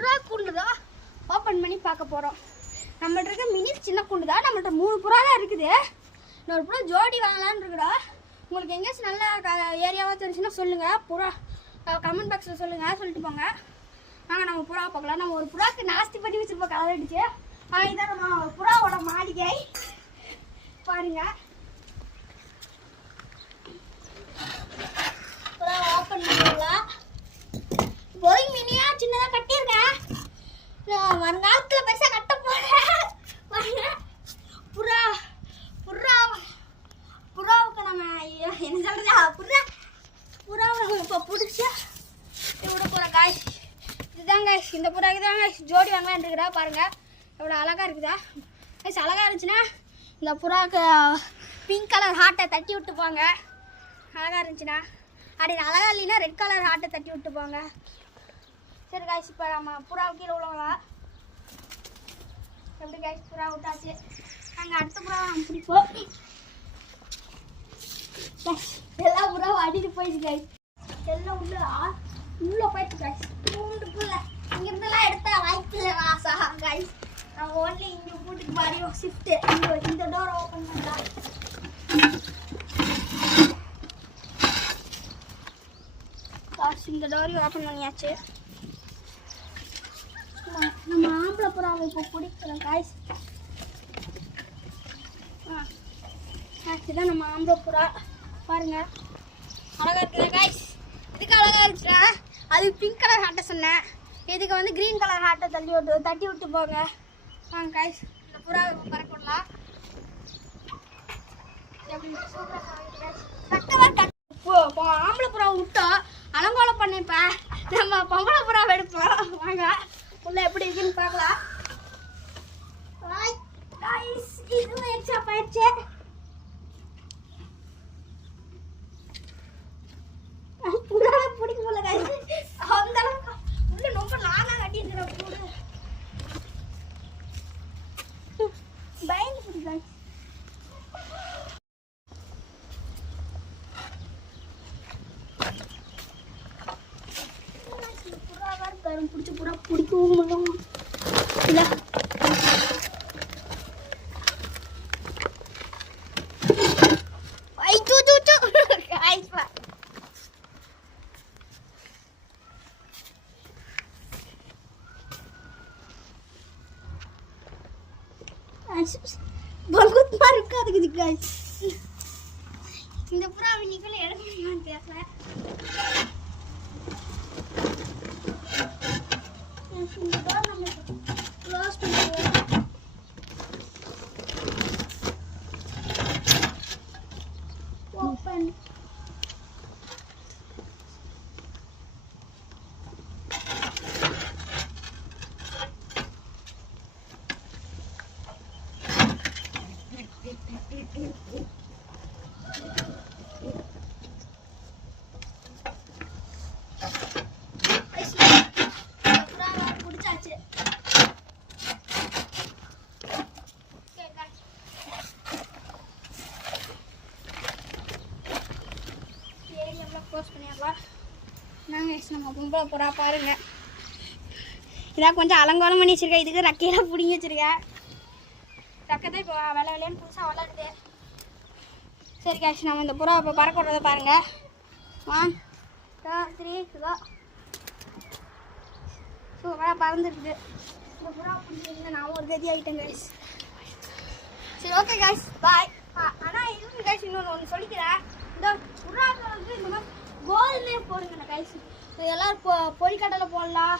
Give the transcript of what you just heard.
புறா கூண்டு தான் ஓப்பன் பண்ணி பார்க்க போகிறோம். நம்மள்ட்ட இருக்க மினி சின்ன கூண்டு தான். நம்மள்ட்ட 3 புறா தான் இருக்குது. இன்னொரு புறா ஜோடி வாங்கலான்னு இருக்குடா. உங்களுக்கு எங்கேயாச்சும் நல்ல ஏரியாவாக தெரிஞ்சுன்னா சொல்லுங்கள். புறா கமெண்ட் பாக்ஸில் சொல்லுங்கள், சொல்லிட்டு போங்க. நாங்கள் நம்ம புறா பார்க்கலாம். நம்ம ஒரு புறாவுக்கு நாஸ்தி பண்ணி வச்சுருப்போம், கலர் அடிச்சு. இதான் நம்ம புறாவோட மாளிகை பாருங்க. புறா ஓப்பன் பண்ணிடலாம். போய் மினியா சின்னதாக கட்டியிருக்கேன். வருங்காலத்தில் பெருசாக கட்ட போகிறேன். புறாவுக்கு நம்ம என்ன சொல்கிறது, புறாவை நம்ம இப்போ பிடிச்சி விட போகிறோம் காய்ஸ். இதுதாங்க இந்த புறாக்கு தாங்க ஜோடி வாங்கலான்னு இருக்குதா. பாருங்கள் எவ்வளோ அழகாக இருக்குதா காய்ஸ். அழகாக இருந்துச்சுன்னா இந்த புறாவுக்கு பிங்க் கலர் ஹார்ட்டை தட்டி விட்டு போங்க. அழகாக இருந்துச்சுன்னா. அப்படி அழகாக இல்லைன்னா ரெட் கலர் ஹார்ட்டை தட்டி விட்டு போங்க. சரி காய்ஸ், இப்போ நம்ம புறாவுக்கு கீழே உள்ளவங்களா எப்படி காய்ஸ் புறா விட்டாச்சு. நாங்கள் அடுத்த புறாவை நம்ம பிடிப்போம். எல்லா புறாவும் அடிட்டு போயிடுச்சு காய்ஸ். எல்லாம் உள்ளே போயிடுச்சு காய்ஸ். பூண்டுக்குள்ள இங்கிருந்தெல்லாம் எடுத்தா வாய்ப்பு இல்லை ராசா காய்ஸ். நம்ம ஓன்லி இங்கே கூட்டுக்கு பாடி ஷிஃப்ட்டு இந்த டோரை ஓப்பன் பண்ணலாம். காய்ஸ் இந்த டோரையும் ஓப்பன் பண்ணியாச்சு. நம்ம ஆம்பளை புறாவை இப்போ பிடிக்கிறோம் காய்ஸ். இதுதான் நம்ம ஆம்பளை புறா. பாருங்க அழகாக இருக்குதா காய்ஸ். இதுக்கு அழகாக இருந்துச்சுன்னா அது பிங்க் கலர் ஹார்ட்டை சொன்னேன். இதுக்கு வந்து க்ரீன் கலர் ஹார்ட்டை தட்டி விட்டு போங்க. வாங்க காய்ஸ், இந்த புறாவை இப்போ பறக்கலாம். ஆம்பளை புறாவை விட்டோம் அலங்கோலம் பண்ணிப்பேன். நம்ம பொம்பளை புறாவை எடுப்போம். வாங்க உள்ள எப்படி இருக்குன்னு பார்க்கலாம். இதுவும் எக்ஸ்ட்ரா போயிடுச்சு. பிடிக்க முடியல காய்ச்சி. அந்த அளவுக்கு உள்ள ரொம்ப லாங்கா கட்டியிருக்கிறேன். கூட பயந்து பிடிக்காது. பிடிச்ச புறா பிடிக்கவும் முடியும் இல்லை. இந்த புறா இன்னைக்குள்ள எடுக்கணும்னு தெரியல. க்ளோஸ் பண்ணிடுவோம். ஓப்பன். க்ளோஸ் பண்ணிடலாம். நாங்கள் நம்ம பொம்பளை புறா பாருங்க. இதான் கொஞ்சம் அலங்கோலம் பண்ணி வச்சுருக்கேன். இதுக்கு ரெக்கையெல்லாம் பிடிங்கி வச்சுருக்கேன். ரெக்கை தான் இப்போ வெள்ளை வெள்ளையான்னு புதுசாக வளருது. சரி காய்ச்சி, நம்ம இந்த புறா இப்போ பறக்க விட்றதை பாருங்கள். 1 2 3 இதோ சூப்பராக பறந்துருக்குது. இந்த புறா பிடிச்சிருந்து நான் ஒரு கதி ஆகிட்டேன் காய்ஸ். சரி ஓகே காய்ஸ், பாய். ஆனால் இதுவும் காய்ச்சி ஒன்று சொல்லிக்கிறேன். இந்த புறாக்கள் வந்து இந்த மாதிரி கோல்மே போடுங்க காய்ச்சி. எல்லோரும் பொரிக்கடலை போடலாம்.